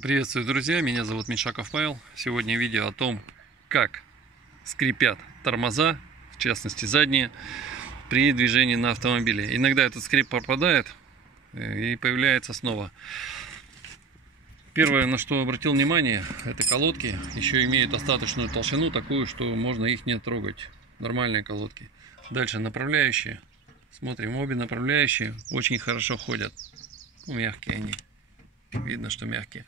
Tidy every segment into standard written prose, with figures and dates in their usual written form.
Приветствую, друзья! Меня зовут Меньшаков Павел. Сегодня видео о том, как скрипят тормоза, в частности задние, при движении на автомобиле. Иногда этот скрип пропадает и появляется снова. Первое, на что обратил внимание, это колодки еще имеют остаточную толщину, такую, что можно их не трогать. Нормальные колодки. Дальше направляющие. Смотрим, обе направляющие очень хорошо ходят. Мягкие они. Видно, что мягкие.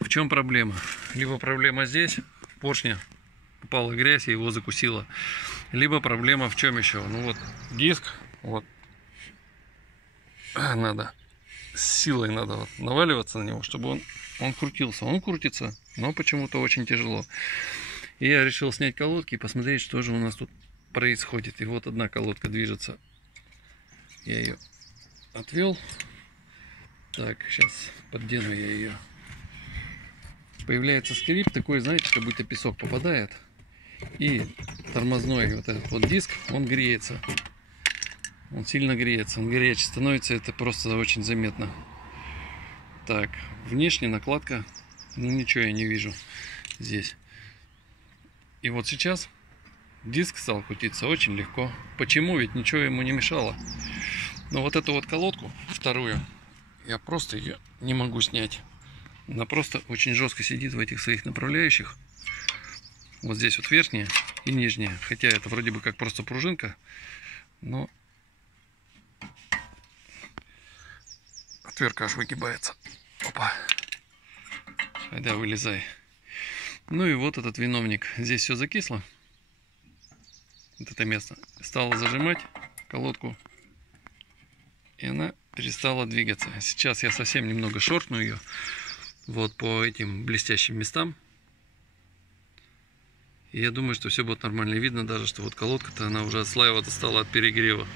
В чем проблема? Либо проблема здесь, в поршне попала грязь и его закусила. Либо проблема в чем еще? Ну вот диск, вот надо с силой надо наваливаться на него, чтобы он крутился. Он крутится, но почему-то очень тяжело. И я решил снять колодки и посмотреть, что же у нас тут происходит. И вот одна колодка движется. Я ее отвел. Так, сейчас поддену я ее. Появляется скрип такой, знаете, как будто песок попадает. И тормозной вот этот вот диск, он греется. Он сильно греется, он горячий становится, это просто очень заметно. Так, внешне накладка, ну ничего я не вижу здесь. И вот сейчас диск стал крутиться очень легко. Почему? Ведь ничего ему не мешало. Но вот эту вот колодку, вторую, я просто ее не могу снять. Она просто очень жестко сидит в этих своих направляющих. Вот здесь вот верхняя и нижняя. Хотя это вроде бы как просто пружинка. Но отвертка аж выгибается. Опа. Айда, вылезай. Ну и вот этот виновник. Здесь все закисло. Вот это место. Стало зажимать колодку. И она перестала двигаться. Сейчас я совсем немного шоркну ее вот по этим блестящим местам. И я думаю, что все будет нормально. Видно даже, что вот колодка-то она уже отслаиваться стала от перегрева.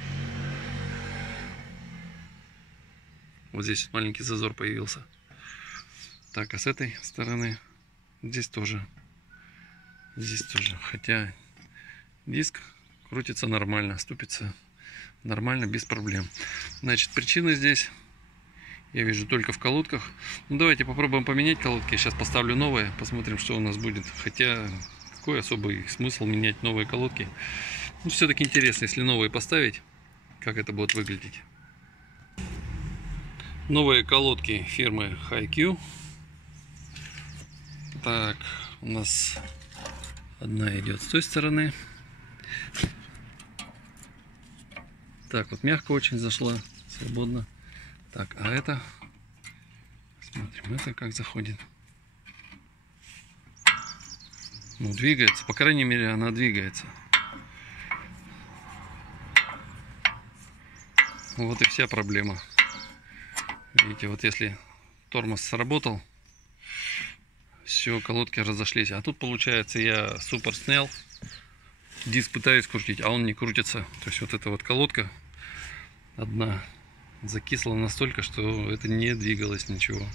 Вот здесь вот маленький зазор появился. Так, а с этой стороны здесь тоже. Здесь тоже. Хотя диск крутится нормально, ступится нормально, без проблем. Значит, причина здесь я вижу только в колодках. Ну, давайте попробуем поменять колодки. Я сейчас поставлю новые, посмотрим, что у нас будет. Хотя, какой особый смысл менять новые колодки? Ну, все-таки интересно, если новые поставить, как это будет выглядеть. Новые колодки фирмы HiQ. Так, у нас одна идет с той стороны. Так, вот мягко очень зашла, свободно. Так, а это, смотрим, это как заходит. Ну, двигается, по крайней мере, она двигается. Вот и вся проблема. Видите, вот если тормоз сработал, все, колодки разошлись. А тут, получается, я супер снял, диск пытаюсь крутить, а он не крутится. То есть вот эта вот колодка одна закисла настолько, что это не двигалось ничего.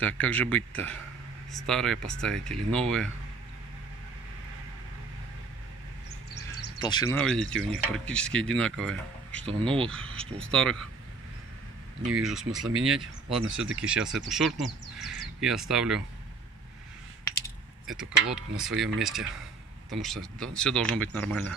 Так, как же быть-то? Старые поставить или новые? Толщина, видите, у них практически одинаковая. Что у новых, что у старых. Не вижу смысла менять. Ладно, все-таки сейчас эту шоркну и оставлю эту колодку на своем месте. Потому что все должно быть нормально.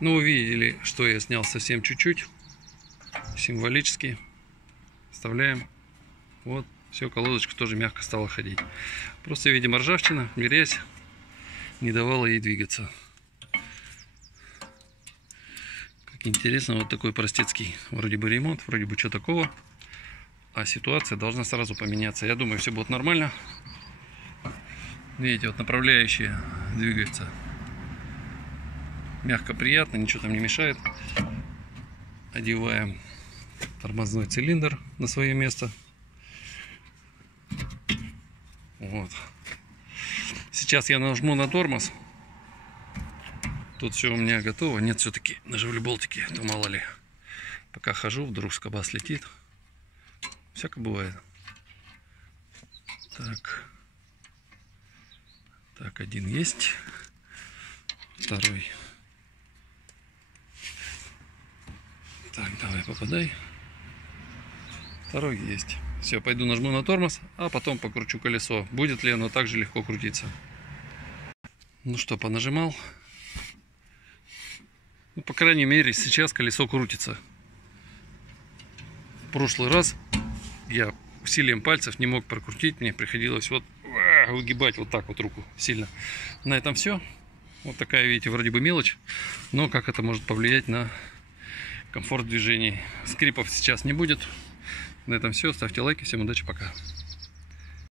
Ну, вы видели, что я снял совсем чуть-чуть. Символически. Вставляем. Вот, все, колодочка тоже мягко стала ходить. Просто, видимо, ржавчина, грязь не давала ей двигаться. Как интересно, вот такой простецкий вроде бы ремонт, вроде бы что такого. А ситуация должна сразу поменяться. Я думаю, все будет нормально. Видите, вот направляющие двигаются. Мягко, приятно, ничего там не мешает. Одеваем тормозной цилиндр на свое место. Вот. Сейчас я нажму на тормоз. Тут все у меня готово. Нет, все-таки наживлю болтики, то мало ли. Пока хожу, вдруг скоба слетит. Всяко бывает. Так. Так, один есть. Второй. Так, давай, попадай. Второй есть. Все, пойду нажму на тормоз, а потом покручу колесо. Будет ли оно так же легко крутиться? Ну что, понажимал. Ну, по крайней мере, сейчас колесо крутится. В прошлый раз я усилием пальцев не мог прокрутить. Мне приходилось вот выгибать вот так вот руку сильно. На этом все. Вот такая, видите, вроде бы мелочь. Но как это может повлиять на комфорт движений. Скрипов сейчас не будет. На этом все. Ставьте лайки. Всем удачи. Пока.